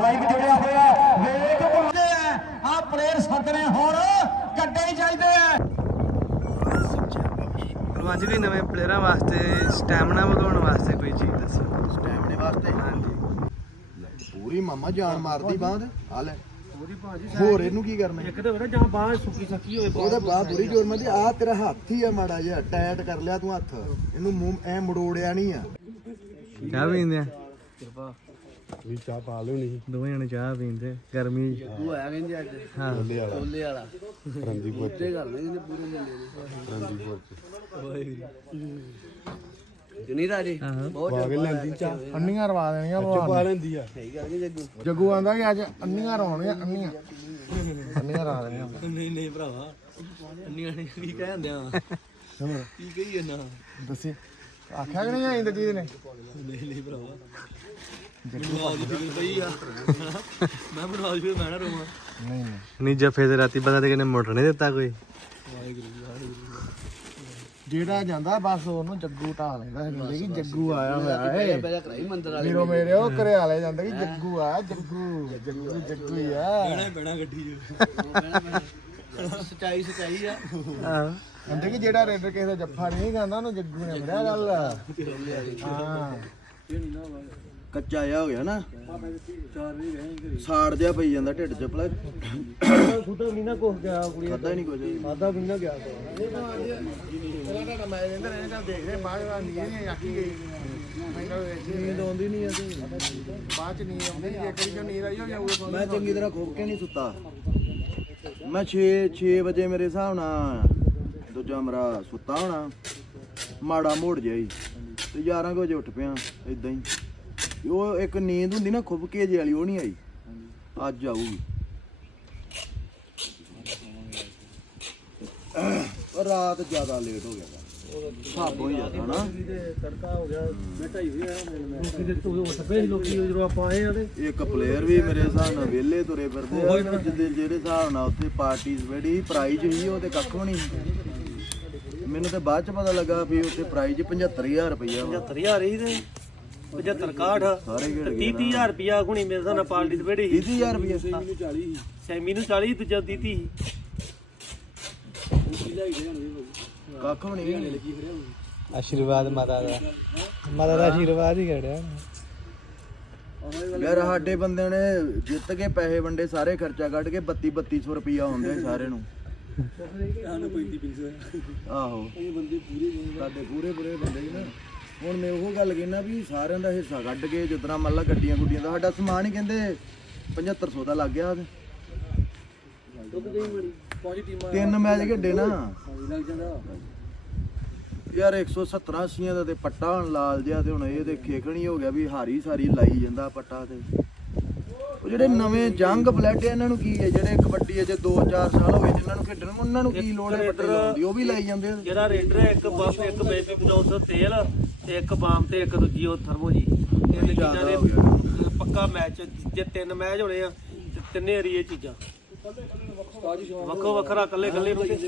Live ਜੁੜਿਆ ਹੋਇਆ ਵੇਖ ਬੁੱਲੇ ਆ ਪਲੇਅਰ ਸੱਦਣੇ ਹੁਣ ਕੱਢੇ ਹੀ ਚਾਹੀਦੇ ਆ। ਅੱਜ ਵੀ ਨਵੇਂ ਪਲੇਅਰਾਂ ਵਾਸਤੇ ਸਟੈਮਿਨਾ ਵਧਾਉਣ ਵਾਸਤੇ ਕੋਈ ਚੀਜ਼ ਦੱਸੋ? ਸਟੈਮਿਨੇ ਵਾਸਤੇ? ਹਾਂਜੀ। ਪੂਰੀ ਮਾਮਾ ਜਾਨ ਮਾਰਦੀ ਬਾਂਹ ਤੇ। ਆ ਲੈ। ਹੋਰ ਇਹਨੂੰ ਕੀ ਕਰਨਾ? ਇੱਕ ਤਾਂ ਬੜਾ ਜਾਂ ਬਾਹ ਸੁੱਕੀ ਸੱਕੀ ਹੋਏ ਉਹਦਾ ਬਾਹ ਪੂਰੀ ਜੋਰ ਮਾਰਦੀ। ਆ ਤੇਰਾ ਹੱਥ ਹੀ ਆ ਮਾੜਾ ਜਿਹਾ ਟਾਈਟ ਕਰ ਲਿਆ ਤੂੰ ਹੱਥ। ਇਹਨੂੰ ਮੂੰਹ ਐ ਮੜੋੜਿਆ ਨਹੀਂ ਆ। ਚਾਹ ਪੀਂਦੇ ਆ? ਵੀ ਚਾਹ ਪਾ ਲਿਓ ਨਹੀਂ। ਦੋਵੇਂ ਜਣੇ ਚਾਹ ਪੀਂਦੇ ਗਰਮੀ ਤੂੰ ਆਇਆ ਕਹਿੰਦੇ ਅੱਜ। ਹਾਂ। ਬੱਲੇ ਵਾਲਾ। ਬੋਲੇ ਵਾਲਾ। ਰੰਦੀਪੁਰ ਤੇ ਕਰ ਲੈ ਇਹਨੇ ਪੂਰੇ ਮੁੰਡੇ ਦੇ ਜਨੀ ਰਾਜੇ ਬਹੁਤ ਕੇ ਲੈਂਦੀ ਚਾਹ। ਅੰਨੀਆਂ ਰਵਾ ਦੇਣੀਆਂ ਚ ਭਗਵਾਨ ਪਾ ਲੈਂਦੀ ਆ। ਸਹੀ ਕਰਕੇ ਜੱਗੂ। ਜੱਗੂ ਆਂਦਾ ਕਿ ਅੱਜ ਅੰਨੀਆਂ ਰਵਾਉਣੀਆਂ ਅੰਨੀਆਂ। ਅੰਨੀਆਂ ਰਵਾ ਦੇਣੀਆਂ। ਨਹੀਂ ਨਹੀਂ ਭਰਾਵਾ। ਅੰਨੀਆਂ ਨੇ ਕੀ ਕਹਿੰਦੇ ਆ ਕੀ ਕਹੀ ਨਾ। ਦੱਸੀ। ਆਖਿਆ ਕਿ ਨਹੀਂ ਆਈ ਦਜੀਤ ਨੇ? ਨਹੀਂ ਨਹੀਂ ਭਰਾਵਾ। ਮੈਨੂੰ ਆਜ ਫਿਕਰ ਪਈ ਆ। ਮੈਂ ਬਣਾ ਫਿਰ ਮੈਂ ਨਾ ਰੋਵਾਂ। ਨਹੀਂ ਨਹੀਂ। ਨਹੀਂ ਜਫੇ ਤੇ ਰਾਤੀ ਬੰਦਾ ਤੇ ਕਿਨੇ ਮੁੱਟ ਨਹੀਂ ਦਿੱਤਾ ਕੋਈ। ਜਿਹੜਾ ਜਾਂਦਾ ਬਸ ਉਹਨੂੰ ਜੱਗੂ ਢਾ ਲੈਂਦਾ ਕਹਿੰਦੇ ਕਿ ਜੱਗੂ ਆਇਆ ਹੋਇਆ ਏ। ਪਹਿਲਾਂ ਕਰਾਈ ਮੰਦਰ ਵਾਲੇ ਵੀਰੋ ਮੇਰੇ ਉਹ ਘਰੇ ਵਾਲੇ ਜਾਂਦੇ ਕਿ ਜੱਗੂ ਆ ਜੱਗੂ ਜੱਗੂ ਜੱਗੂ ਹੀ ਆ। ਬਹਿਣਾ ਬਹਿਣਾ ਗੱਡੀ 'ਚ। ਸਚਾਈ ਸਚਾਈ ਆ। ਆਹੋ ਕਹਿੰਦੇ ਕਿ ਜਿਹੜਾ ਰੇਡਰ ਕਿਸੇ ਦਾ ਜੱਫਾ ਨਹੀਂ ਖਾਂਦਾ ਉਹਨੂੰ ਜੱਗੂ ਨੇ ਫੜਿਆ ਗੱਲ। ਹਾਂ ਕੱਚਾ ਆ ਹੋ ਗਿਆ ਨਾ। ਚਾਰ ਵੀ ਗਏ ਸਾੜ ਜਿਹਾ ਪਈ ਜਾਂਦਾ ਢਿੱਡ ਚ ਭਲਾ। ਸੁੱਤਾ ਵੀ ਨਾ ਕੁਝ ਗਿਆ ਕੁੜੀ ਖਾਦਾ ਹੀ ਨਹੀਂ ਕੁਝ ਖਾਦਾ ਵੀ ਨਾ ਗਿਆ। ਪਹਿਲਾਂ ਤੁਹਾਡਾ ਮੈਚ ਰਹਿੰਦਾ ਰਹਿੰਦਾ ਦੇਖ ਰਹੇ ਬਾਅਦ ਵਿੱਚ ਨੀਂਦ ਨਹੀਂ ਆਖੀ ਗਈ। ਮੈਨੂੰ ਨੀਂਦ ਆਉਂਦੀ ਨਹੀਂ ਆ ਬਾਅਦ ਚ ਨੀਂਦ ਆਉਂਦੀ ਜੇ ਕਰੀ ਜੋ ਨੀਂਦ ਆਈ ਹੋ ਜਾਊਗਾ ਮੈਂ ਚੰਗੀ ਤਰ੍ਹਾਂ ਖੋਪ ਕੇ ਨਹੀਂ ਸੁੱਤਾ। ਮੈਂ 6 6 ਵਜੇ ਮੇਰੇ ਹਿਸਾਬ ਨਾਲ ਦੂਜਾ ਮੇਰਾ ਸੁੱਤਾ ਹੋਣਾ। ਮਾੜਾ ਮੋੜ ਜਿਹਾ ਹੀ। ਤੇ 11 ਕੁ ਵਜੇ ਉੱਠ ਪਿਆ ਇਦਾਂ ਹੀ। ਉਹ ਇੱਕ ਨੀਂਦ ਹੁੰਦੀ ਨਾ ਖੁੱਬ ਕੇ ਜੇ ਵਾਲੀ, ਉਹ ਨਹੀਂ ਆਈ। ਅੱਜ ਆਊਗੀ। ਪਰ ਰਾਤ ਜ਼ਿਆਦਾ ਲੇਟ ਹੋ ਗਿਆ ਸਾਬ ਹੋ ਜਾਂਦਾ ਨਾ ਤੜਕਾ ਹੋ ਗਿਆ ਮੈਂ ਢਾਈ ਵੀ। ਆਇਆ ਮੇਰੇ ਕਿਤੇ ਤੂੰ ਲੋਕੀ ਜਦੋਂ ਆਪਾਂ ਆਏ ਆ ਤੇ ਇੱਕ ਪਲੇਅਰ ਵੀ ਮੇਰੇ ਹਿਸਾਬ ਨਾਲ ਵਿਹਲੇ ਤੁਰੇ ਫਿਰਦੇ ਆ ਜਿਹਦੇ ਜਿਹੜੇ ਹਿਸਾਬ ਨਾਲ ਉੱਥੇ ਪਾਰਟੀ ਸਵੇੜੀ ਪ੍ਰਾਈਜ਼ ਹੀ ਉਹ ਤੇ ਕੱਖ ਵੀ ਨਹੀਂ ਮੈਨੂੰ ਤੇ ਬਾਅਦ ਚ ਪਤਾ ਲੱਗਾ ਵੀ ਉੱਥੇ ਪ੍ਰਾਈਜ਼ 75000 ਰੁਪਈਆ ਵਾ। 75000 ਹੀ ਤੇ। 75 61 ਸਾਰੇ ਘੜ ਗਏ 30000 ਰੁਪਿਆ ਗੁਣੀ ਮੇਰੇ ਸਾਹ ਨਾਲ ਪਾਰਟੀ ਤੇ ਬੈਠੀ 30000 ਰੁਪਈਆ ਸੈਮੀ ਨੂੰ 40 ਦੂਜਾ 30 ਕੱਖ ਵੀ ਨਹੀਂ ਆਸ਼ੀਰਵਾਦ ਮਾਤਾ ਦਾ। ਮਾਤਾ ਦਾ ਆਸ਼ੀਰਵਾਦ ਹੀ ਖੜਿਆ। ਯਾਰ ਸਾਡੇ ਬੰਦੇ ਨੇ ਜਿੱਤ ਕੇ ਪੈਸੇ ਵੰਡੇ ਸਾਰੇ ਖਰਚਾ ਕੱਢ ਕੇ 32 3200 ਰੁਪਈਆ ਹੁੰਦੇ ਸਾਰੇ ਨੂੰ। ਆਹੋ ਇਹ ਬੰਦੇ ਪੂਰੇ ਸਾਡੇ ਪੂਰੇ ਪੂਰੇ ਬੰਦੇ ਨਾ। ਹੁਣ ਮੈਂ ਉਹ ਗੱਲ ਕਹਿਣਾ ਵੀ ਸਾਰਿਆਂ ਦਾ ਹਿੱਸਾ ਕੱਢ ਕੇ ਜਿਤਨਾ ਮੰਨ ਲਾ ਗੱਡੀਆਂ ਗੁੱਡੀਆਂ ਦਾ ਸਾਡਾ ਸਮਾਨ ਹੀ ਕਹਿੰਦੇ 7500 ਦਾ ਲੱਗ ਗਿਆ ਤਿੰਨ ਮੈਚ ਖੇਡੇ ਨਾ। ਯਾਰ 170 80 ਦਾ ਤੇ ਪੱਟਾ ਲਾਲ ਜਿਹਾ ਤੇ ਹੁਣ ਇਹ ਤੇ ਖੇਖਣੀ ਹੋ ਗਿਆ ਵੀ ਹਾਰੀ ਸਾਰੀ ਲਾਈ ਜਾਂਦਾ ਪੱਟਾ ਤੇ। ਉਹ ਜਿਹੜੇ ਨਵੇਂ ਜੰਗ ਬਲੱਡ ਇਹਨਾਂ ਨੂੰ ਕੀ ਹੈ ਜਿਹੜੇ ਕਬੱਡੀ ਅਜੇ 2-4 ਸਾਲ ਹੋਏ ਜਿਨ੍ਹਾਂ ਨੂੰ ਖੇਡਣ ਉਹਨਾਂ ਨੂੰ ਕੀ ਲੋੜ ਹੈ ਪੱਟੇ ਲਾਉਣ ਦੀ? ਉਹ ਵੀ ਲਾਈ ਜਾਂਦੇ ਜਿਹੜਾ ਰੇਡਰ ਹੈ ਇੱਕ ਬੱਫ ਇੱਕ ਬੇਬੀ ਬਨੌਸ ਤੇਲ। ਤੇ ਇੱਕ ਬਾਮ ਤੇ ਇੱਕ ਦੂਜੀ ਉਹ ਥਰਮੋ ਜੀ। ਇਹ ਚੀਜ਼ਾਂ ਦੇ ਪੱਕਾ ਮੈਚ ਜੇ ਤਿੰਨ ਮੈਚ ਹੋਣੇ ਆ ਤੇ ਤਿੰਨੇ ਹਰੀ ਇਹ ਚੀਜ਼ਾਂ। ਵੱਖੋ ਵੱਖਰਾ ਕੱਲੇ ਕੱਲੇ ਨੂੰ 11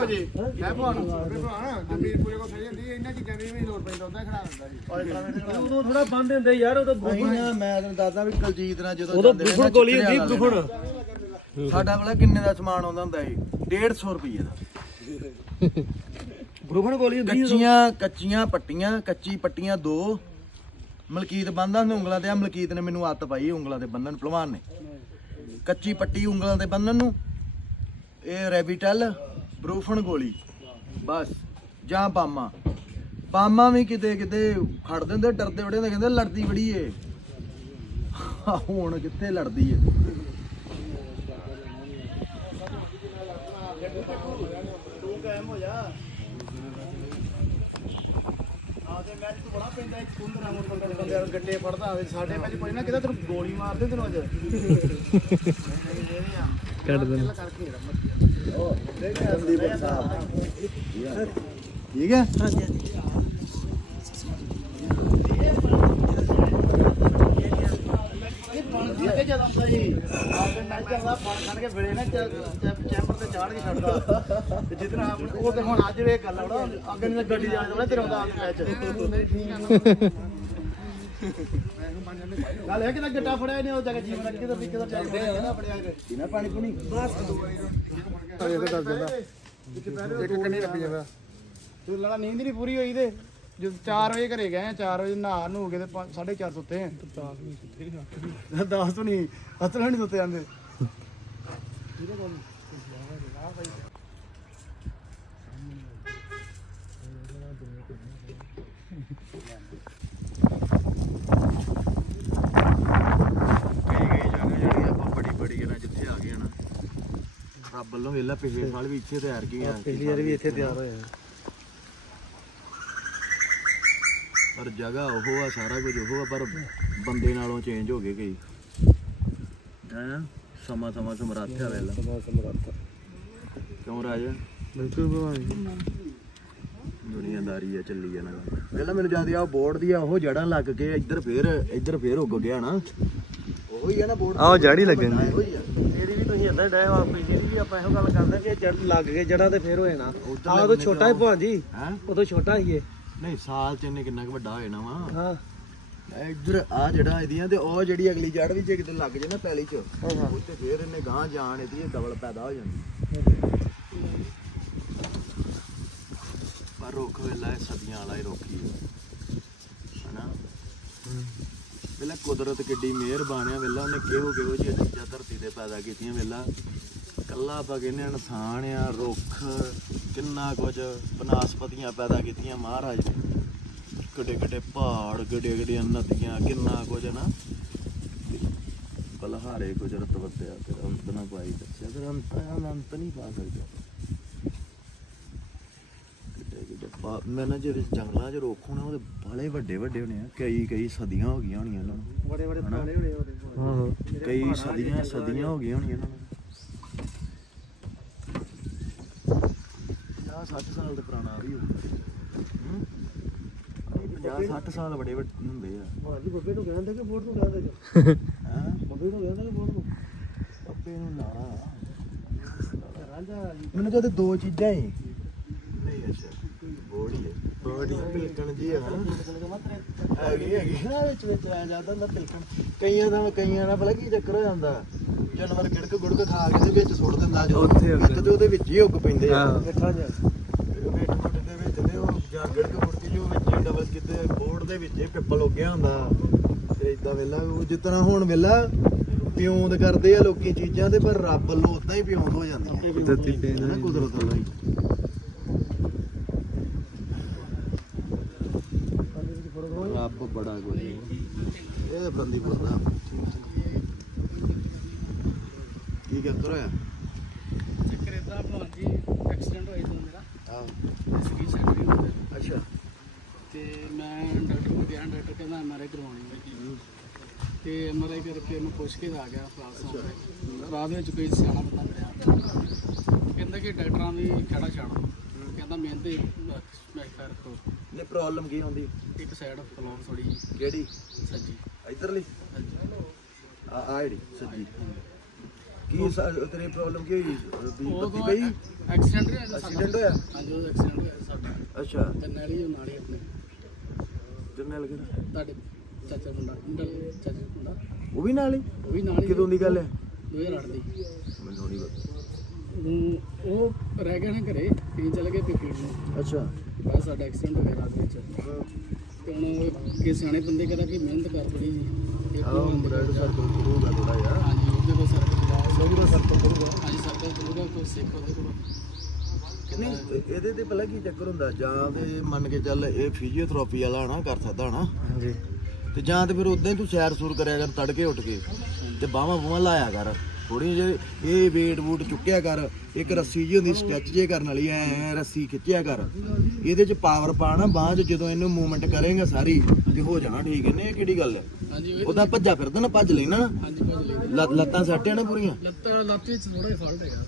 ਵਜੇ। ਮੈਂ ਭਾਣੂ ਭਾਣ ਜੰਮੀਰ ਪੂਰੇ ਕੋ ਸਹੀ ਜਾਂਦੀ ਇਹਨਾਂ ਚੀਜ਼ਾਂ ਦੀ ਵੀ ਲੋੜ ਪੈਂਦਾ ਉਹਦਾ ਖੜਾ ਦਿੰਦਾ ਜੀ। ਉਦੋਂ ਥੋੜਾ ਬੰਦ ਹੁੰਦੇ ਯਾਰ ਉਦੋਂ ਅਸੀਂ ਨਾ ਮੈਂ ਤੈਨੂੰ ਦੱਸਦਾ ਵੀ ਕਲਜੀਤ ਨਾਲ ਜਦੋਂ ਉਦੋਂ ਜਾਂਦੇ ਨੇ ਨਾ ਬੁਫਣ ਗੋਲੀ ਚਿੱਤਰੇ ਹੁੰਦੀ ਵਾਲਾ। ਬੁਫਣ ਸਾਡਾ ਵਾਲਾ ਕਿੰਨੇ ਦਾ ਸਮਾਨ ਆਉਂਦਾ ਹੁੰਦਾ ਸੀ 150 ਰੁਪਏ ਦਾ। ਬੁਫਣ ਗੋਲੀ ਹੁੰਦੀ ਕੱਚੀਆਂ ਕੱਚੀਆਂ ਪੱਟੀਆਂ, ਕੱਚੀ ਪੱਟੀਆਂ ਦੋ। ਮਲਕੀਤ ਬੰਨਦਾ ਹੁੰਦਾ ਉਂਗਲਾਂ ਤੇ ਆ, ਮਲਕੀਤ ਨੇ ਮੈਨੂੰ ਆਦਤ ਪਾਈ ਉਂਗਲਾਂ ਤੇ ਬੰਨਣ ਭਲਵਾਨ ਨੇ। ਕੱਚੀ ਪੱਟੀ ਉਂਗਲਾਂ ਤੇ ਬੰਨਣ ਨੂੰ, ਇਹ ਰੈਬੀਟਲ ਬਰੂਫਨ ਗੋਲੀ। ਬਸ, ਜਾਂ ਬਾਮਾ। ਬਾਮਾ ਵੀ ਕਿਤੇ ਕਿਤੇ ਖੜ ਦਿੰਦੇ, ਡਰਦੇ ਬੜੇ ਹੁੰਦੇ ਕਹਿੰਦੇ ਲੜਦੀ ਬੜੀ ਏ। ਹੁਣ ਕਿੱਥੇ ਲੜਦੀ ਏ? ਗੱਡੇ ਫੜਦਾ ਹੋਵੇ ਸਾਡੇ ਵਿੱਚ ਕੋਈ ਨਾ ਕਿਤੇ ਤੈਨੂੰ ਗੋਲੀ ਮਾਰਦੇ ਤੈਨੂੰ ਅੱਜ ਕੱਢ ਦੇ ਸੰਦੀਪ ਸਾਹਿਬ ਠੀਕ ਹੈ ਇਹ ਜਦੋਂ ਹੁੰਦਾ ਜੀ ਆਪਦੇ ਮੈਚ ਚੱਲਦਾ ਫੜ ਖੜ ਕੇ ਵੇਲੇ ਨਾ ਚੈਂਬਰ ਤੇ ਚਾੜ ਕੇ ਛੱਡਦਾ। ਤੇ ਜਿੱਦਣ ਆਪ ਉਹ ਤੇ ਹੁਣ ਅੱਜ ਵੇ ਗੱਲ ਆ ਅੱਗੇ ਨੂੰ ਗੱਡੀ ਜਾਣ ਦਾ ਤੇਰਾ ਹੁੰਦਾ ਮੈਚ ਮੇਰੀ ਠੀਕ ਆ ਗੱਲ ਇਹ ਕਿਦਾਂ ਗੱਟਾ ਫੜਿਆ ਇਹਨੇ ਉਹ ਜਗ੍ਹਾ ਜੀਵਨ ਕਿਧਰ ਦੀ ਕਿਧਰ ਚੱਲਦੇ ਆ ਫੜਿਆ ਇਹਨੇ। ਇਹਨਾਂ ਪਾਣੀ ਪੁਣੀ ਇੱਕ ਕੰਨੀ ਰੱਖੀ ਜਾਵਾ ਤੂੰ ਲੜਾ ਨੀਂਦ ਨਹੀਂ ਪੂਰੀ ਹੋਈ ਤੇ। ਜਦ 4 ਵਜੇ ਘਰੇ ਗਏ 4 ਵਜੇ ਨਹਾ ਨੂੰ ਕੇ ਤੇ 4:30 ਸੁੱਤੇ ਆ। 10 ਤੋਂ ਨਹੀਂ ਅਸਲ ਨਹੀਂ ਸੁੱਤੇ ਜਾਂਦੇ ਕਈ ਕਈ ਜਗ੍ਹਾ ਜਿਹੜੀ ਆਪਾਂ ਬੜੀ ਬੜੀ ਨਾ ਜਿੱਥੇ ਆ ਗਏ ਨਾ ਰੱਬ ਵੱਲੋਂ ਵੇਲਾ ਪਿਛਲੇ ਸਾਲ ਵੀ ਇੱਥੇ ਤਿਆਰ ਕੀਆਂ ਪਿਛਲੀ ਵਾਰ ਵੀ ਇੱਥੇ ਤਿਆਰ ਹੋਇਆ। ਪਰ ਜਗ੍ਹਾ ਉਹ ਆ ਸਾਰਾ ਕੁਝ ਉਹ ਆ ਪਰ ਬੰਦੇ ਨਾਲੋਂ ਚੇਂਜ ਹੋ ਗਏ ਕਈ। ਹਾਂ? ਸਮਾਂ ਸਮਾਂ ਸਮਰਾਥਿਆ ਵੇਲਾ। ਸਮਾਂ ਸਮਰਾਥਾ ਕਿਉਂ ਰਾਜ? ਬਿਲਕੁਲ ਭਗਵਾਨ ਦੁਨੀਆਦਾਰੀ ਆ ਚੱਲੀ ਜਾਣਾ ਪਹਿਲਾਂ ਮੈਨੂੰ ਜਾਂਦੀ ਆ ਬੋਰਡ ਦੀ ਆ ਉਹ ਜੜਾਂ ਲੱਗ ਕੇ ਇੱਧਰ ਫੇਰ ਇੱਧਰ ਫੇਰ ਉੱਗ ਗਿਆ ਨਾ। ਉਹੀ ਆ ਨਾ ਬੋਰਡ। ਆਹ ਜੜੀ ਲੱਗਣ ਦੀ ਆ ਵੀ ਤੁਸੀਂ ਏਦਾਂ ਡੈ ਆਪਣੀ ਜਿਹੜੀ ਵੀ ਆਪਾਂ ਇਹੋ ਗੱਲ ਕਰਦੇ ਕਿ ਜੜ ਲੱਗ ਗਏ ਜੜਾਂ ਤੇ ਫੇਰ ਉੱਧਰ ਆਹ ਉਦੋਂ ਲੱਗਣੇ ਛੋਟਾ ਹੀ ਭਾਂਜੀ ਹੈਂ? ਉਦੋਂ ਛੋਟਾ ਹੀ ਇਹ ਨਹੀਂ ਸਾਲ ਚ ਇਹਨੇ ਕਿੰਨਾ ਕੁ ਵੱਡਾ ਹੋ ਜਾਣਾ ਵਾ। ਹਾਂ। ਇੱਧਰ ਆ ਜਿਹੜਾ ਇਹਦੀਆਂ ਤੇ ਉਹ ਜਿਹੜੀ ਅਗਲੀ ਜੜ ਵੀ ਜੇ ਕਿਤੇ ਲੱਗ ਜੇ ਨਾ ਪੈਲੀ ਚ ਉੱਤੇ ਫੇਰ ਇਹਨੇ ਗਾਂ ਜਾਣ ਇਹਦੀ ਡਬਲ ਪੈਦਾ ਹੋ ਜਾਂਦੀ ਪਰ ਰੁੱਖ ਵੇਲਾ ਇਹ ਸਦੀਆਂ ਵਾਲਾ ਹੀ ਰੁੱਖ ਹੀ ਹੈ ਹਨਾ? ਵੇਲਾ ਕੁਦਰਤ ਕਿੱਡੀ ਮਿਹਰਬਾਨ ਆ, ਵੇਲਾ ਉਹਨੇ ਕਿਹੋ ਕਿਹੋ ਜਿਹੀ ਚੀਜ਼ਾਂ ਧਰਤੀ ਤੇ ਪੈਦਾ ਕੀਤੀਆਂ ਵੇਲਾ। ਕੱਲਾ ਆਪਾਂ ਕਹਿੰਦੇ ਇਨਸਾਨ ਆ, ਰੁੱਖ, ਕਿੰਨਾ ਕੁਝ ਬਨਾਸਪਤੀਆਂ ਪੈਦਾ ਕੀਤੀਆਂ ਮਹਾਰਾਜ ਨੇ। ਕਿੱਡੇ ਕਿੱਡੇ ਪਹਾੜ ਕਿੱਡੇ ਕਿੱਡੀਆਂ ਨਦੀਆਂ, ਕਿੰਨਾ ਕੁਝ ਨਾ। ਬਲਹਾਰੇ ਕੁਦਰਤ ਵਸਿਆ ਤੇ ਅੰਤ ਨਾ ਪਾਈ ਦੱਸਿਆ ਤੇ ਅੰਤ ਅੰਤ ਨਹੀਂ ਪਾ ਸਕਦਾ। ਮੈਂ ਨਾ ਜਿਹੜੇ ਜੰਗਲਾਂ 'ਚ ਰੁੱਖ ਹੋਣੇ ਉਹਦੇ ਬੜੇ ਵੱਡੇ ਵੱਡੇ ਹੋਣੇ ਆ। ਕਈ ਕਈ ਸਦੀਆਂ ਹੋ ਗਈਆਂ ਹੋਣੀਆਂ ਉਹਨਾਂ ਨੂੰ ਬੜੇ ਬੜੇ ਹਨਾ? ਹੋਣੇ ਉਹਦੇ। ਹਾਂ। ਹਾਂ ਕਈ ਸਦੀਆਂ ਸਦੀਆਂ ਹੋ ਗਈਆਂ ਹੋਣੀਆਂ ਇਹਨਾਂ ਨੂੰ। 50 60 ਸਾਲ ਦਾ ਪੁਰਾਣਾ ਵੀ ਹੋਊ 50 60 ਸਾਲ ਬੜੇ ਵੱਡੇ ਹੁੰਦੇ ਆ। ਭਾਜੀ ਬੱਬੇ ਨੂੰ ਕਹਿੰਦੇ ਕਿ ਬੋਰਡ ਨੂੰ ਕਹਿੰਦੇ ਹਾਂ? ਬੱਬੇ ਨੂੰ ਕਹਿੰਦੇ ਕਿ ਬੋਰਡ ਨੂੰ। ਪੱਪੇ ਨੂੰ ਲਾ ਰਾਂਝਾ ਮੈਨੂੰ ਕਹਿੰਦੇ ਦੋ ਚੀਜ਼ਾਂ ਹੀ। ਨਹੀਂ ਅੱਛਾ। ਬੋੜੀ ਹੈ। ਬੋੜੀ। ਪਿਲਕਣ ਜੀ ਹੈ ਹੈਗੀ ਹੈਗੀ। ਨਾ ਵਿੱਚ ਵਿੱਚ ਆ ਜਾਂਦਾ ਹੁੰਦਾ ਪਿਲਕਣ ਕਈਆਂ ਦਾ ਕਈਆਂ ਦਾ ਭਲਾ ਕੀ ਚੱਕਰ ਹੋ ਜਾਂਦਾ। ਜਾਨਵਰ ਕਿੜਕ ਗੁੜਕ ਖਾ ਕੇ ਤੇ ਵਿੱਚ ਸੁੱਟ ਦਿੰਦਾ ਜਦੋਂ ਉੱਥੇ ਉੱਗ ਇੱਕ ਤੇ ਉਹਦੇ ਵਿੱਚ ਹੀ ਉੱਗ ਪੈਂਦੇ ਆ। ਹਾਂ। ਮਿੱਠਾ ਜਿਹਾ। ਵੇਟ ਫੁੱਟ ਦੇ ਵਿੱਚ ਤੇ ਉਹ ਜਾਂ ਗੜਕ ਗੁੜ ਕੇ ਜੋ ਵਿੱਚ ਡਬਲ ਕਿਤੇ ਬੋਰਡ ਦੇ ਵਿੱਚ ਹੀ ਪਿੱਪਲ ਉੱਗਿਆ ਹੁੰਦਾ। ਤੇ ਇਦਾਂ ਵੇਲਾ ਉਹ ਜਿਸ ਤਰ੍ਹਾਂ ਹੁਣ ਵੇਲਾ ਪਿਉਂਦ ਕਰਦੇ ਆ ਲੋਕੀ ਚੀਜ਼ਾਂ ਤੇ ਪਰ ਰੱਬ ਵੱਲੋਂ ਉਦਾਂ ਹੀ ਪਿਉਂਦ ਹੋ ਜਾਂਦੀਆਂ ਕੁਦਰਤੀ ਵੱਲੋਂ ਹੀ ਰੱਬ ਬੜਾ ਕੋਈ ਇਹ ਤਾਂ ਬੰਦੀਪੁਰ ਦਾ। ਕੀ ਕਰ ਹੋਇਆ ਚੱਕਰ ਇਦਾਂ ਭਾਜੀ ਐਕਸੀਡੈਂਟ ਹੋਇਆ ਸੀ ਮੇਰਾ। ਆਹ। ਸਕੀ ਸੈਕਟਰੀ ਹੁੰਦਾ ਅੱਛਾ। ਤੇ ਮੈਂ ਡਾਕਟਰ ਨੂੰ ਗਿਆ ਡਾਕਟਰ ਕਹਿੰਦਾ ਐਮਆਰਆਈ ਕਰਵਾਉਣੀ ਹੈ। ਤੇ ਐਮਆਰਆਈ ਕਰਕੇ ਮੈਂ ਪੁੱਛ ਕੇ ਆ ਗਿਆ ਫਰਾਸ ਤੋਂ ਰਾਤ ਵਿੱਚ ਕੋਈ ਸਿਆਣਾ ਬੰਦਾ ਮਿਲਿਆ। ਕਹਿੰਦਾ ਕਿ ਡਾਕਟਰਾਂ ਦੀ ਖੜਾ ਛੱਡ ਦੋ ਕਹਿੰਦਾ ਮਿਹਨਤ ਹੀ ਮੈਂ ਕਰ ਰੱਖੋ। ਨੇ ਪ੍ਰੋਬਲਮ ਕੀ ਹੁੰਦੀ? ਇੱਕ ਸਾਈਡ ਫਲੋਰ ਥੋੜੀ ਕਿਹੜੀ? ਸੱਜੀ। ਇਧਰਲੀ? ਆ ਆ ਜਿਹੜੀ ਸੱਜੀ। ਕੀ ਸਾ- ਤੇਰੀ ਪ੍ਰੋਬਲਮ ਕੀ ਹੋਈ? ਵੀ ਬੱਤੀ ਪਈ? ਐਕਸੀਡੈਂਟ ਹੋਇਆ ਸੀ ਸਾਡਾ। ਐਕਸੀਡੈਂਟ ਹੋਇਆ? ਹਾਂਜੀ ਉਹ ਐਕਸੀਡੈਂਟ ਹੋਇਆ ਸੀ ਸਾਡਾ। ਅੱਛਾ। ਤੇ ਨਾਲੀ ਉਹ ਨਾਲੀ ਆਪਣੇ। ਜਰਨਲ ਕਿਹੜਾ? ਤੁਹਾਡੇ ਚਾਚਾ ਮੁੰਡਾ ਮੁੰਡਾ ਚਾਚਾ ਮੁੰਡਾ। ਉਹ ਵੀ ਨਾਲ ਹੀ? ਉਹ ਵੀ ਨਾਲ ਹੀ ਕਦੋਂ ਦੀ ਗੱਲ ਹੈ? 2008 ਦੀ। ਮੈਨੂੰ ਨਹੀਂ ਪਤਾ। ਉਹ ਉਹ ਰਹਿ ਗਏ ਨੇ ਘਰੇ ਅਸੀਂ ਚਲੇ ਗਏ ਪੇਪਰ ਨੂੰ। ਅੱਛਾ। ਬਸ ਸਾਡਾ ਐਕਸੀਡੈਂਟ ਹੋ ਗਿਆ ਰਾਤ ਵਿੱਚ। ਤੇ ਹੁਣ ਉਹ ਕਿ ਸਿਆਣੇ ਬੰਦੇ ਕਹਿੰਦਾ ਕਿ ਮਿਹਨਤ ਕਰ ਬੜੀ ਜੀ ਇੱਕ ਆਹ ਬ੍ਰੈਡ ਸਰਕਲ ਕਰੂਗਾ ਥੋੜਾ ਜਿਹਾ। ਹਾਂਜੀ ਉਹਦੇ ਕੋਲ ਸਰਕਲ ਜਾ ਉਹਦੇ ਸਰਕਲ ਕਰੂਗਾ ਹਾਂਜੀ ਸਰਕਲ ਕਰੂਗਾ ਕੋਈ ਸਿੱਖ ਉਹਦੇ ਕੋਲ। ਨਹੀਂ ਇਹ- ਇਹਦੇ ਤੇ ਪਹਿਲਾਂ ਕੀ ਚੱਕਰ ਹੁੰਦਾ? ਜਾਂ ਤੇ ਮੰਨ ਕੇ ਚੱਲ ਇਹ ਫਿਜ਼ੀਓਥੈਰੇਪੀ ਵਾਲਾ ਨਾ ਕਰ ਸਕਦਾ ਹਨਾ? ਹਾਂਜੀ। ਤੇ ਜਾਂ ਤੇ ਫਿਰ ਉਦਾਂ ਹੀ ਤੂੰ ਸੈਰ ਸੂਰ ਕਰਿਆ ਕਰ ਤੜਕੇ ਉੱਠ ਕੇ। ਤੇ ਬਾਹਾਂ ਬੂਹਾਂ ਲਾਇਆ ਕਰ। ਥੋੜੀ ਜਿਹੀ ਇਹ ਵੇਟ ਵੂਟ ਚੁੱਕਿਆ ਕਰ ਇੱਕ ਰੱਸੀ ਜੀ ਹੁੰਦੀ ਸਟੈਚ ਜੇ ਕਰਨ ਵਾਲੀ ਐ ਰੱਸੀ ਖਿੱਚਿਆ ਕਰ ਇਹਦੇ ਚ ਪਾਵਰ ਪਾਣਾ ਬਾਹਾਂ 'ਚ ਜਦੋਂ ਇਹਨੂੰ ਮੂਵਮੈਂਟ ਕਰੇਗਾ ਸਾਰੀ ਤੇ ਹੋ ਜਾਣਾ ਠੀਕ ਇਹਨੇ ਇਹ ਕਿਹੜੀ ਗੱਲ? ਹੈ ਉਹਦਾ ਭੱਜਾ ਫਿਰਦਾ ਨਾ ਭੱਜ ਲੈਣਾ। ਨਾ ਲੈ ਲੱਤ- ਸੱਟਿਆ ਨਾ ਪੂਰੀਆਂ? ਲੱਤ ਲੱਤ ਵਿੱਚ ਥੋੜਾ ਫਾਲਟ ਹੈਗਾ।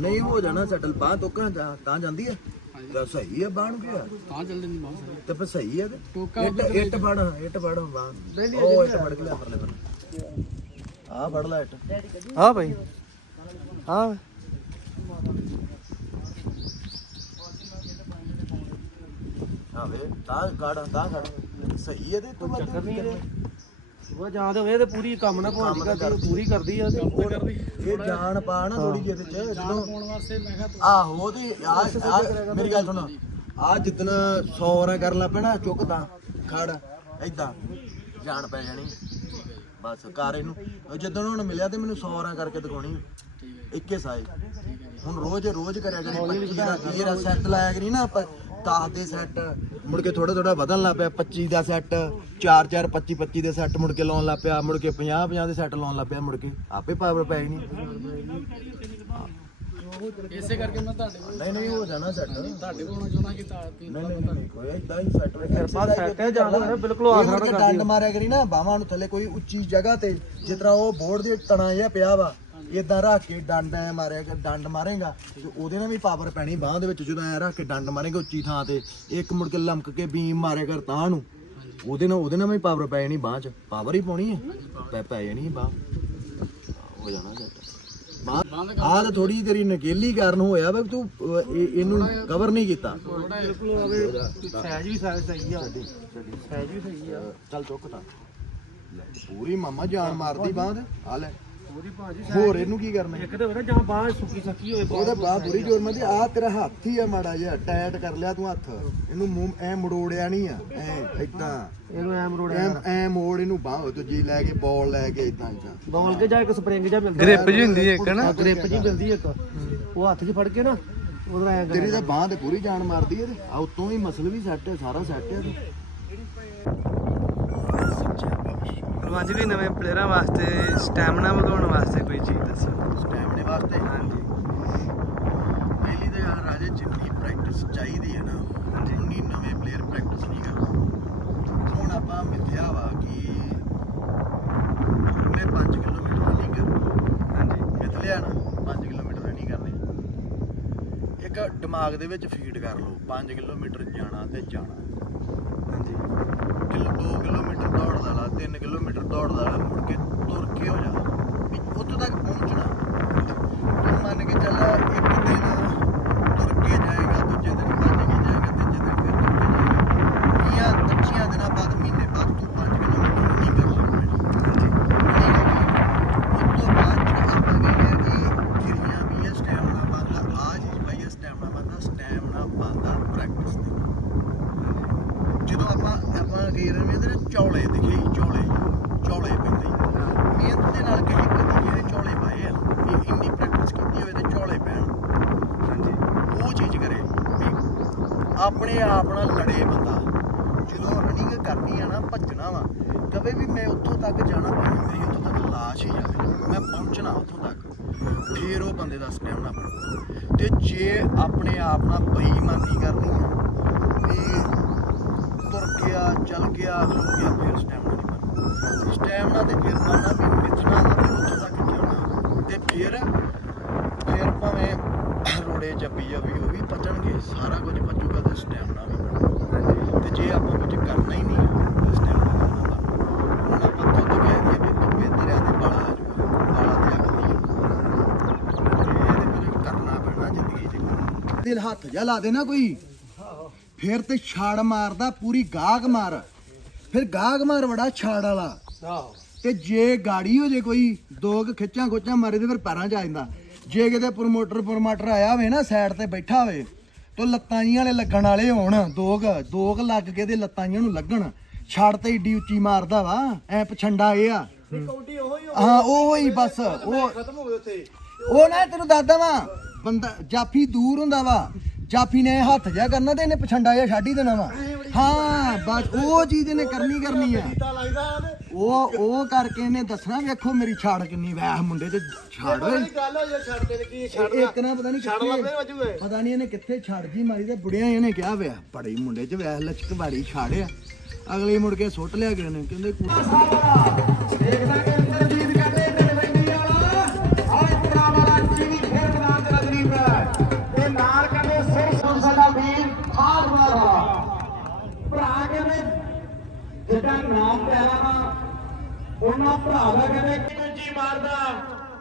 ਨਹੀਂ ਹੋ ਜਾਣਾ ਸੈਟਲ ਬਾਹ ਤੋਕਾਂ ਤਾਂ ਜਾਂਦੀ ਹੈ? ਤਾਂ ਸਹੀ ਹੈ ਬਾਹ ਨੂੰ ਤਾਂ ਚੱਲ ਜਾਂਦੀ ਬਹੁਤ ਸਾਰੀ। ਤੇ ਫਿਰ ਸਹੀ ਹੈ ਤੇ? ਟੋਕਾ ਇੱਟ ਫੜ ਇੱਟ ਫੜ ਬਾਹ। ਉਹ ਇੱਟ ਫੜ ਕੇ ਲਿਆ ਪਰਲੇ ਬੰਨੇ। ਆਹ ਫੜ ਲੈ ਇੱਟ। ਆ ਭਾਈ ਆ ਹਾਂ ਵੇ ਤਾਂ ਕਾੜ ਤਾਂ ਕਾੜ ਸਹੀ ਹੈ ਤੇ ਤੂੰ ਚੱਕਰ ਨਹੀਂ ਇਹਦੇ। ਉਹ ਜਾਂ ਤੇ ਹੋਵੇ ਤੇ ਪੂਰੀ ਕੰਮ ਨਾ ਭਾਂਡੀ ਕਰਦੀ ਉਹ ਪੂਰੀ ਕਰਦੀ ਆ ਤੇ ਇਹ ਜਾਣ ਪਾ ਨਾ ਥੋੜੀ ਜਿਹੀ ਇਹਦੇ ਚ ਜਦੋਂ ਪਾਉਣ ਵਾਸਤੇ ਮੈਂ ਕਿਹਾ ਆਹੋ ਤੇ ਆ ਮੇਰੀ ਗੱਲ ਸੁਣ। ਆ ਜਿੱਦਣ 100 ਰਾਂ ਕਰਨ ਲੱਗ ਪੈਣਾ ਚੁੱਕ ਤਾਂ। ਖੜ। ਏਦਾਂ। ਜਾਣ ਪੈ ਜਾਣੀ। ਬਸ ਕਰ ਇਹਨੂੰ। ਜਦੋਂ ਹੁਣ ਮਿਲਿਆ ਤੇ ਮੈਨੂੰ 100 ਰਾਂ ਕਰਕੇ ਦਿਖਾਉਣੀ। ਇੱਕੇ ਸਾਈ ਹੁਣ ਰੋਜ਼ ਰੋਜ਼ ਕਰਿਆ ਕਰੀ। 25 ਦਾ 30 ਦਾ ਸੈੱਟ ਲਾਇਆ ਕਰੀ ਨਾ ਆਪਾਂ। 10 ਦੇ ਸੈੱਟ। ਮੁੜ ਕੇ ਥੋੜਾ ਥੋੜਾ ਵਧਣ ਲੱਗ ਪਿਆ 25 ਦਾ ਸੈੱਟ। 4 4 25 25 ਦੇ ਸੈੱਟ ਮੁੜ ਕੇ ਲਾਉਣ ਲੱਗ ਪਿਆ। ਮੁੜ ਕੇ 50 50 ਦੇ ਸੈੱਟ ਲਾਉਣ ਲੱਗ ਪਿਆ ਮੁੜ ਕੇ। ਆਪੇ ਪਾਵਰ ਪੈ ਨਹੀਂ ਇਸੇ ਕਰਕੇ ਮੈਂ ਤੁਹਾਡੇ ਕੋਲ ਨਹੀਂ ਨਹੀਂ ਹੋ ਜਾਣਾ ਸੈੱਟ ਤੁਹਾਡੇ ਕੋਲ ਆਉਣਾ ਚਾਹੁੰਦਾ ਕਿ ਤਾਂ ਵੀ ਨਹੀਂ ਨਹੀਂ ਨਹੀਂ ਕੋਈ ਇਦਾਂ ਹੀ ਸੈੱਟ ਕਿਰਪਾ ਸੈੱਟ ਹੈ ਜਾਂ ਤਾਂ ਬਿਲਕੁਲ ਆਸਰਾ ਆਸਰਾ ਨਾ ਡੰਡ ਮਾਰਿਆ ਕਰੀ ਨਾ ਬਾਹਾਂ ਨੂੰ ਥੱਲੇ ਕੋਈ ਉੱਚੀ ਜਗ੍ਹਾ ਤੇ ਜਿਸ ਤਰ੍ਹਾਂ ਉਹ ਬੋਰਡ ਦੇ ਤਣਾ ਜਿਹਾ ਪਿਆ ਵਾ ਇਦਾਂ ਰੱਖ ਕੇ ਡੰਡ ਐ ਮਾਰਿਆ ਕਰ ਡੰਡ ਮਾਰੇਗਾ ਤੇ ਉਹਦੇ ਨਾਲ ਵੀ ਪਾਵਰ ਪੈਣੀ ਬਾਹਾਂ ਦੇ ਵਿੱਚ ਜਦੋਂ ਐ ਰੱਖ ਕੇ ਡੰਡ ਮਾਰੇਗਾ ਉੱਚੀ ਥਾਂ ਤੇ ਇੱਕ ਮੁੜ ਕੇ ਲਮਕ ਕੇ ਬੀਮ ਮਾਰਿਆ ਕਰ ਤਾਂ ਨੂੰ। ਉਹਦੇ ਨਾਲ ਉਹਦੇ ਨਾਲ ਵੀ ਪਾਵਰ ਪੈ ਜਾਣੀ ਬਾਹ 'ਚ। ਪਾਵਰ ਹੀ ਪਾਉਣੀ ਹੈ। ਪੈ ਜਾਣੀ ਬਾਹ। ਹੋ ਜਾਣਾ ਸੈੱਟ ਬਾਹ ਆਹ ਤਾਂ ਥੋੜੀ ਤੇਰੀ ਨਕੇਲੀ ਕਾਰਨ ਹੋਇਆ ਵਾ ਵੀ ਤੂੰ ਅਹ, ਇਹ- ਇਹਨੂੰ ਕਵਰ ਨਹੀਂ ਕੀਤਾ। ਬਿਲਕੁਲ ਆਵੇ ਸਾਈਜ਼ ਵੀ ਸਾਈਜ਼ ਸਹੀ ਆ ਸਾਈਜ਼ ਵੀ ਸਹੀ ਆ। ਚੱਲ ਚੁੱਕ ਤਾਂ। ਪੂਰੀ ਮਾਮਾ ਜਾਨ ਮਾਰਦੀ ਬਾਂਹ ਤੇ। ਆ ਲੈ। ਭਾਜੀ ਹੋਰ ਇਹਨੂੰ ਕੀ ਕਰਨਾ ਇੱਕ ਤੇ ਨਾ ਜਾਂ ਬਾਹ ਸੁੱਕੀ ਸੱਕੀ ਹੋਵੇ ਉਹਦਾ ਬਾਹ ਪੂਰੀ ਜੋਰ ਮਾਰਦੀ ਆ ਤੇਰਾ ਹੱਥ ਹੀ ਆ ਮਾੜਾ ਜਿਹਾ ਟਾਈਟ ਕਰ ਲਿਆ ਤੂੰ ਹੱਥ। ਇਹਨੂੰ ਮੂੰਹ ਐ ਮੜੋੜਿਆ ਨਹੀਂ ਆ ਐ ਇਦਾਂ ਇਹਨੂੰ ਐ ਮਰੋੜਿਆ ਐ ਐ ਮੋੜ ਇਹਨੂੰ ਬਾਹ ਦੂਜੀ ਲੈ ਕੇ ਬਾਲ ਲੈ ਕੇ ਇਦਾਂ ਇਦਾਂ ਬੋਲ ਕੇ ਜਾਂ ਇੱਕ ਸਪਰਿੰਗ ਜਾਂ ਮਿਲਦਾ। ਗ੍ਰਿਪ ਜੀ ਹੁੰਦੀ ਹੈ ਇੱਕ ਨਾ ਗ੍ਰਿਪ ਜੀ ਮਿਲਦੀ ਇੱਕ। ਉਹ ਹੱਥ 'ਚ ਫੜ ਕੇ ਨਾ ਉਹਦਾ ਐ ਤੇਰੀ ਤਾਂ ਬਾਹ ਤੇ ਪੂਰੀ ਜਾਨ ਮਾਰਦੀ ਇਹਦੇ। ਆ ਉਤੋਂ ਹੀ ਮਸਲ ਵੀ ਸੈੱਟ ਹੈ ਸਾਰਾ ਸੈੱਟ ਹੈ ਭਲਵਾਨ ਜੀ ਵੀ ਨਵੇਂ ਪਲੇਅਰਾਂ ਵਾਸਤੇ ਸਟੈਮਿਨਾ ਵਧਾਉਣ ਵਾਸਤੇ ਕੋਈ ਚੀਜ਼ ਦੱਸੋ? ਸਟੈਮਿਨੇ ਵਾਸਤੇ? ਹਾਂਜੀ। ਪਹਿਲੀ ਤਾਂ ਯਾਰ ਰਾਜੇ ਜਿੰਨੀ ਪ੍ਰੈਕਟਿਸ ਚਾਹੀਦੀ ਹੈ ਨਾ ਉਨੀ ਨਵੇਂ ਪਲੇਅਰ ਪ੍ਰੈਕਟਿਸ ਨਹੀਂ ਕਰਦੇ ਹੁਣ ਆਪਾਂ ਮਿੱਥਿਆ ਵਾ ਕਿ ਮੈਂ 5 ਕਿਲੋਮੀਟਰ ਰਨਿੰਗ ਕਰਨੀ ਹਾਂਜੀ। ਮਿੱਥ ਲਿਆ ਨਾ 5 ਕਿਲੋਮੀਟਰ ਰਨਿੰਗ ਕਰਨੀ। ਇੱਕ ਦਿਮਾਗ ਦੇ ਵਿੱਚ ਫੀਡ ਕਰ ਲਓ 5 ਕਿਲੋਮੀਟਰ ਜਾਣਾ ਤੇ ਜਾਣਾ। ਹਾਂਜੀ ਕਿਲੋ 2 ਕਿਲੋਮੀਟਰ ਦੌੜਦਾ ਲਾ 3 ਕਿਲੋਮੀਟਰ ਦੌੜਦਾ ਲਾ ਮੁੜ ਕੇ ਤੁਰ ਕੇ ਹੋ ਜਾ ਵੀ ਉੱਥੋਂ ਤੱਕ ਪਹੁੰਚਣਾ ਤੂੰ ਮੰਨ ਕੇ ਚੱਲ ਇੱਕ ਦਿਨ ਤੁਰ ਕੇ ਜਾਏਗਾ ਦੂਜੇ ਦਿਨ ਭੱਜ ਕੇ ਜਾਏਗਾ ਤੀਜੇ ਦਿਨ ਫਿਰ ਤੁਰ ਕੇ ਜਾਏਗਾ ਵੀਹਾਂ 25 ਦਿਨਾਂ ਬਾਅਦ ਮਹੀਨੇ ਬਾਅਦ ਤੂੰ 5 ਕਿਲੋਮੀਟਰ ਨਹੀਂ ਕਰ ਸਕਦਾ ਉਸ ਤੋਂ ਬਾਅਦ ਜਿਹੜਾ ਆਪਾਂ ਕਹਿੰਦੇ ਆ ਕਿ ਕਿਰਿਆ ਵੀ ਹੈ ਸਟੈਮਿਨਾ ਬਣਦਾ ਆ ਚੀਜ਼ ਭਾਈ ਸਟੈਮਿਨਾ ਬਣਦਾ ਸਟੈਮਿਨਾ ਬਣਦਾ ਪ੍ਰੈਕਟਿਸ ਤੇ ਜਦੋਂ ਆਪਾਂ ਆਪਾਂ ਕੀ ਰਹੇ ਇਹਦੇ ਨਾਲ ਚੌਲੇ ਦਿਖੇ ਚੌਲੇ ਚੌਲੇ ਪੈਂਦੇ ਮਿਹਨਤ ਦੇ ਨਾਲ ਕਹੀ ਕਦੀ ਜਿਹੜੇ ਚੌਲੇ ਪਾਏ ਆ ਵੀ ਇੰਨੀ ਪ੍ਰੈਕਟਿਸ ਕੀਤੀ ਹੋਵੇ ਤੇ ਚੌਲੇ ਪੈਣ ਹਾਂਜੀ ਉਹ ਚੀਜ਼ ਕਰੇ ਵੀ ਆਪਣੇ ਆਪ ਨਾਲ ਲੜੇ ਬੰਦਾ। ਜਦੋਂ ਰਨਿੰਗ ਕਰਨੀ ਆ ਨਾ, ਭੱਜਣਾ ਵਾ, ਕਵੇ ਵੀ ਮੈਂ ਉੱਥੋਂ ਤੱਕ ਜਾਣਾ ਪੈਣਾ ਮੇਰੀ ਉੱਥੋਂ ਤੱਕ ਲਾਸ਼ ਹੀ ਜਾਵੇ, ਮੈਂ ਪਹੁੰਚਣਾ ਉੱਥੋਂ ਤੱਕ। ਫੇਰ ਉਹ ਬੰਦੇ ਦਾ ਸਟੈਮਨਾ ਬਣਦਾ ਤੇ ਜੇ ਆਪਣੇ ਆਪ ਨਾਲ ਬਈ ਕਰਨੀ ਆ ਵੀ ਤੁਰ ਗਿਆ ਚੱਲ ਗਿਆ ਹੋ ਗਿਆ ਫਿਰ ਸਟੈਮਿਨਾ ਨਹੀਂ ਬਣਦਾ ਸਟੈਮਿਨਾ ਤੇ ਫਿਰ ਬਣਨਾ ਵੀ ਮਿੱਥਣਾ ਦਾ ਵੀ ਉੱਥੋਂ ਤੱਕ ਜਾਣਾ ਤੇ ਫਿਰ ਫਿਰ ਭਾਵੇਂ ਰੋੜੇ ਚੱਪੀ ਜਾਵੀ ਉਹ ਵੀ ਪਚਣਗੇ ਸਾਰਾ ਕੁਝ ਪਚੂਗਾ ਤੇ ਸਟੈਮਿਨਾ ਵੀ ਬਣਨਾ ਤੇ ਜੇ ਆਪਾਂ ਕੁਝ ਕਰਨਾ ਹੀ ਨਹੀਂ ਹੈ ਸਟੈਮਿਨਾ ਕਰਨਾ ਬਣਨਾ ਹੁਣ ਆਪਾਂ ਦੁੱਧ ਕਹਿ ਦਈਏ ਵੀ ਪੱਪੇ ਦਰਿਆ ਦੇ ਬਾਲਾ ਆ ਜਾਊਗਾ ਬਾਲਾ ਤੇ ਅੱਗ ਨਹੀਂ ਆਊਗਾ ਤੇ ਇਹਦੇ ਫਿਰ ਕਰਨਾ ਪੈਣਾ ਜ਼ਿੰਦਗੀ 'ਚ। ਦਿਲ ਹੱਥ ਜਾ ਲਾ ਦੇ ਨਾ ਕੋਈ। ਫਿਰ ਤੇ ਛਾੜ ਮਾਰਦਾ ਪੂਰੀ ਗਾਗ ਮਾਰ। ਫਿਰ ਗਾਗ ਮਾਰ ਬੜਾ ਛਾੜ ਵਾਲਾ। ਆਹੋ। ਤੇ ਜੇ ਗਾੜੀ ਹੋ ਜੇ ਕੋਈ ਦੋ ਕੁ ਖਿੱਚਾਂ ਖੋਚਾਂ ਮਾਰੇ ਤੇ ਫਿਰ ਪੈਰਾਂ 'ਚ ਆ ਜਾਂਦਾ। ਜੇ ਕਿਤੇ ਪ੍ਰਮੋਟਰ ਪ੍ਰਮਾਟਰ ਆਇਆ ਹੋਵੇ ਨਾ ਸਾਈਡ ਤੇ ਬੈਠਾ ਹੋਵੇ, ਤੋ ਲੱਤਾਂ ਜੀਆਂ ਵਾਲੇ ਲੱਗਣ ਵਾਲੇ ਹੋਣ ਦੋ ਕੁ ਲੱਗ ਕੇ ਤੇ ਲੱਤਾਂ ਜੀਆਂ ਨੂੰ ਲੱਗਣ। ਛੜ ਤੇ ਈਡੀ ਉੱਚੀ ਮਾਰਦਾ ਵਾ, ਐ ਪਛੰਡਾ ਇਹ ਆ। ਹਾਂ, ਉਹ ਹੀ ਬਸ, ਉਹ ਖਤਮ ਹੋ ਗਏ ਉੱਥੇ ਉਹ ਨਾ ਤੈਨੂੰ ਦੱਸਦਾ ਵਾ, ਬੰਦਾ ਜਾਫੀ ਦੂਰ ਹੁੰਦਾ ਵਾ। ਜਾਫੀ ਨੇ ਹੱਥ ਜਾ ਕਰਨਾ ਤੇ ਇਹਨੇ ਪਛੰਡਾ ਜਿਹਾ ਛੱਡ ਹੀ ਦੇਣਾ ਵਾ। ਹਾਂ, ਬਸ ਉਹ ਚੀਜ਼ ਇਹਨੇ ਕਰਨੀ ਕਰਨੀ ਆ। ਉਹ ਉਹ ਕਰਕੇ ਇਹਨੇ ਦੱਸਣਾ ਵੇਖੋ ਮੇਰੀ ਛਾੜ ਕਿੰਨੀ ਵੈਹ ਮੁੰਡੇ ਤੇ ਛਾੜ ਓਏ। ਗੱਲ ਹੋ ਜਾ ਛੱਡ ਦੇ ਕੀ ਛੱਡ ਇੱਕ ਨਾ ਪਤਾ ਨਹੀਂ ਛੱਡ ਲੱਭੇ ਵਜੂਏ। ਪਤਾ ਨਹੀਂ ਇਹਨੇ ਕਿੱਥੇ ਛੜ ਜੀ ਮਾਰੀ ਤੇ ਬੁੜਿਆਂ ਇਹਨੇ ਕਿਹਾ ਵਿਆ ਬੜੀ ਮੁੰਡੇ ਚ ਵੈਹ ਲਚਕ ਬਾੜੀ ਛਾੜਿਆ। ਅਗਲੀ ਮੁੜ ਕੇ ਸੁੱਟ ਲਿਆ ਗਏ ਨੇ ਕਹਿੰਦੇ ਤੇ ਉਹਨਾਂ ਭਰਾ ਦਾ ਕਹਿੰਦੇ। ਕਿ ਉੱਚੀ ਮਾਰਦਾ।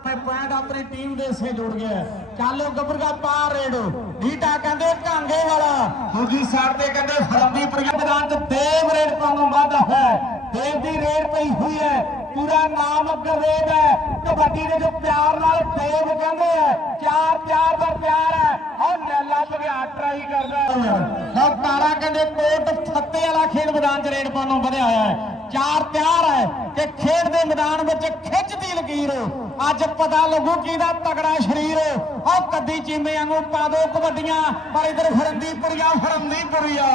ਤੇ ਪੁਆਇੰਟ ਆਪਣੀ ਟੀਮ ਦੇ ਸੇ ਜੁੜ ਗਿਆ। ਚਾਲੋ ਗੱਬਰਗਾ ਪਾਰ ਰੇਡ। ਢੀਟਾ ਕਹਿੰਦੇ ਢਾਂਗੇ ਵਾਲਾ। ਦੂਜੀ ਸਾਈਡ ਤੇ ਕਹਿੰਦੇ ਫਰੰਦੀਪੁਰੀਆ ਮੈਦਾਨ ਚ ਦੇਵ ਰੇਡ ਤੋਂ ਵਾਧਾ ਹੈ। ਦੇਵ ਦੀ ਰੇਡ ਪਈ ਹੋਈ ਹੈ। ਪੂਰਾ ਨਾਮ ਗਰੇਡ ਹੈ। ਕਬੱਡੀ ਦੇ ਜੋ ਪਿਆਰ ਨਾਲ ਦੇਵ ਕਹਿੰਦੇ ਆ। ਚਾਰ ਪਿਆਰ ਦਾ ਪਿਆਰ ਹੈ। ਉਹ ਨੈਲਾ ਭਗਿਆ ਟਰਾਈ ਕਰਦਾ। ਲਓ ਤਾਰਾ ਕਹਿੰਦੇ ਕੋਟ ਫੱਤੇ ਵਾਲਾ ਖੇਡ ਮੈਦਾਨ ਚ ਰੇਡ ਪਾਉਣੋਂ ਵਧਿਆ ਹੋਇਆ ਹੈ। ਚਾਰ ਪਿਆਰ ਹੈ ਕਿ ਖੇਡ ਦੇ ਮੈਦਾਨ ਵਿੱਚ ਖਿੱਚਦੀ ਲਕੀਰ। ਅੱਜ ਪਤਾ ਲੱਗੂ ਕਿਹਦਾ ਤਗੜਾ ਸਰੀਰ। ਉਹ ਕੱਦੀ ਚੀਮੇ ਵਾਂਗੂ ਪਾ ਦੋ ਕਬੱਡੀਆਂ, ਪਰ ਇਧਰ ਫਰੰਦੀਪੁਰੀਆ ਫਰੰਦੀਪੁਰੀਆ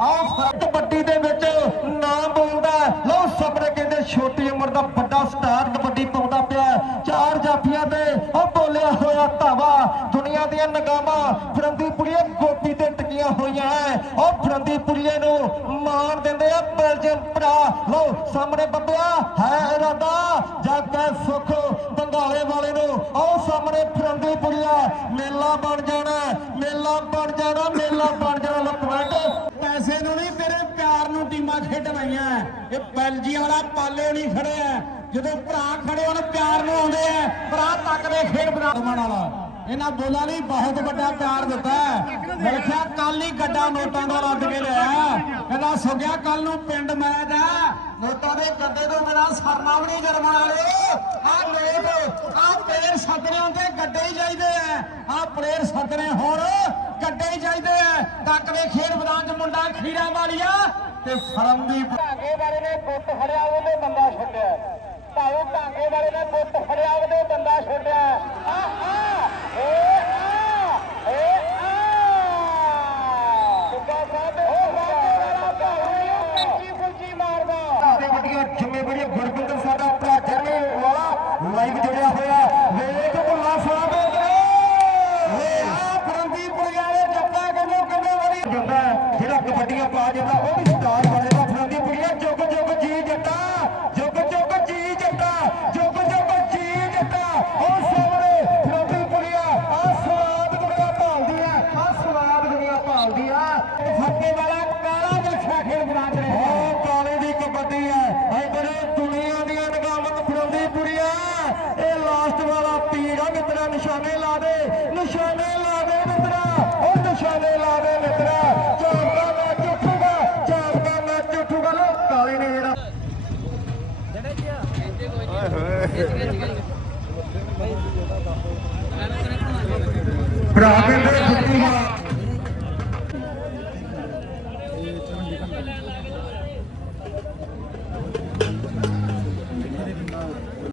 ਆਹ ਕਬੱਡੀ ਦੇ ਵਿੱਚ ਨਾਮ ਬੋਲਦਾ। ਲਓ ਸਾਹਮਣੇ ਕਹਿੰਦੇ ਛੋਟੀ ਉਮਰ ਦਾ ਵੱਡਾ ਸਟਾਰ ਕਬੱਡੀ ਪਾਉਂਦਾ ਪਿਆ। ਚਾਰ ਜਾਫੀਆਂ ਤੇ ਉਹ ਬੋਲਿਆ ਹੋਇਆ ਧਾਵਾ, ਦੁਨੀਆ ਦੀਆਂ ਨਗਾਮਾਂ ਫਰੰਦੀਪੁਰੀਏ ਗੋਪੀ ਤੇ ਟਿਕੀਆਂ ਹੋਈਆਂ ਐ। ਉਹ ਫਰੰਦੀਪੁਰੀਏ ਨੂੰ ਮਾਣ ਦਿੰਦੇ ਆ ਬੈਲਜੀਅਮ ਭਰਾ। ਲਓ, ਸਾਹਮਣੇ ਬੰਦਿਆ ਹੈ ਇਰਾਦਾ, ਜੱਗ ਸੁਖ, ਬੰਗਾਲੇ ਵਾਲੇ ਨੂੰ। ਉਹ ਸਾਹਮਣੇ ਫਰੰਦੀਪੁਰੀਆ, ਮੇਲਾ ਬਣ ਜਾਣਾ, ਮੇਲਾ ਬਣ ਜਾਣਾ, ਮੇਲਾ ਬਣ ਜਾਣਾ ਲਪਵੈਂਟ ਪੈਸੇ ਨੂੰ ਨਹੀਂ, ਤੇਰੇ ਪਿਆਰ ਨੂੰ ਟੀਮਾਂ ਖੇਡਵਾਈਆਂ ਇਹ ਬੈਲਜੀਅਮ ਵਾਲਾ ਪਾਲੇ ਨਹੀਂ ਖੜਿਆ। ਜਦੋਂ ਭਰਾ ਖੜੇ ਹੋਣ, ਪਿਆਰ ਨੂੰ ਆਉਂਦੇ ਆ, ਭਰਾ ਤੱਕਦੇ ਖੇਡ ਬਣਾਉਣ ਵਾਲਾ। ਇਹਨਾਂ ਬੋਲਾਂ ਲਈ ਬਹੁਤ ਵੱਡਾ ਪਿਆਰ ਦਿੱਤਾ ਮੇਰੇ ਖਿਆਲ ਕੱਲ ਹੀ ਗੱਡਾ ਨੋਟਾਂ ਦਾ ਲੱਦ ਕੇ ਲਿਆ। ਕਹਿੰਦਾ ਸੁਗਿਆ ਕੱਲ ਨੂੰ ਪਿੰਡ ਮੈਚ ਆ। ਨੋਟਾਂ ਦੇ ਗੱਡੇ ਤੋਂ ਬਿਨਾ ਸਰਨਾ ਵੀ ਨਹੀਂ ਜਰਮਣ ਵਾਲੇ ਆ ਨੋਟ ਆ ਪਲੇਅਰ ਸੱਦਣੇ ਹੁੰਦੇ ਗੱਡੇ ਹੀ ਚਾਹੀਦੇ ਆ। ਆ ਪਲੇਅਰ ਸੱਦਣੇ ਹੋਣ ਗੱਡੇ ਹੀ ਚਾਹੀਦੇ ਆ। ਤੱਕਦੇ ਖੇਡ ਮੈਦਾਨ ਚ ਮੁੰਡਾ ਖੀਰਾ ਵਾਲੀਆ ਤੇ ਫਰਮ ਦੀ ਢਾਂਗੇ ਵਾਲੇ ਨੇ ਗੁੱਟ ਫੜਿਆ, ਉਹਨੇ ਬੰਦਾ ਛੱਡਿਆ। ਭਾਉ ਢਾਂਗੇ ਵਾਲੇ ਨੇ ਗੁੱਟ ਫੜਿਆ ਉਹਦੇ ਬੰਦਾ ਛੋਟਿਆ ਆ ਏ ਆ ਏ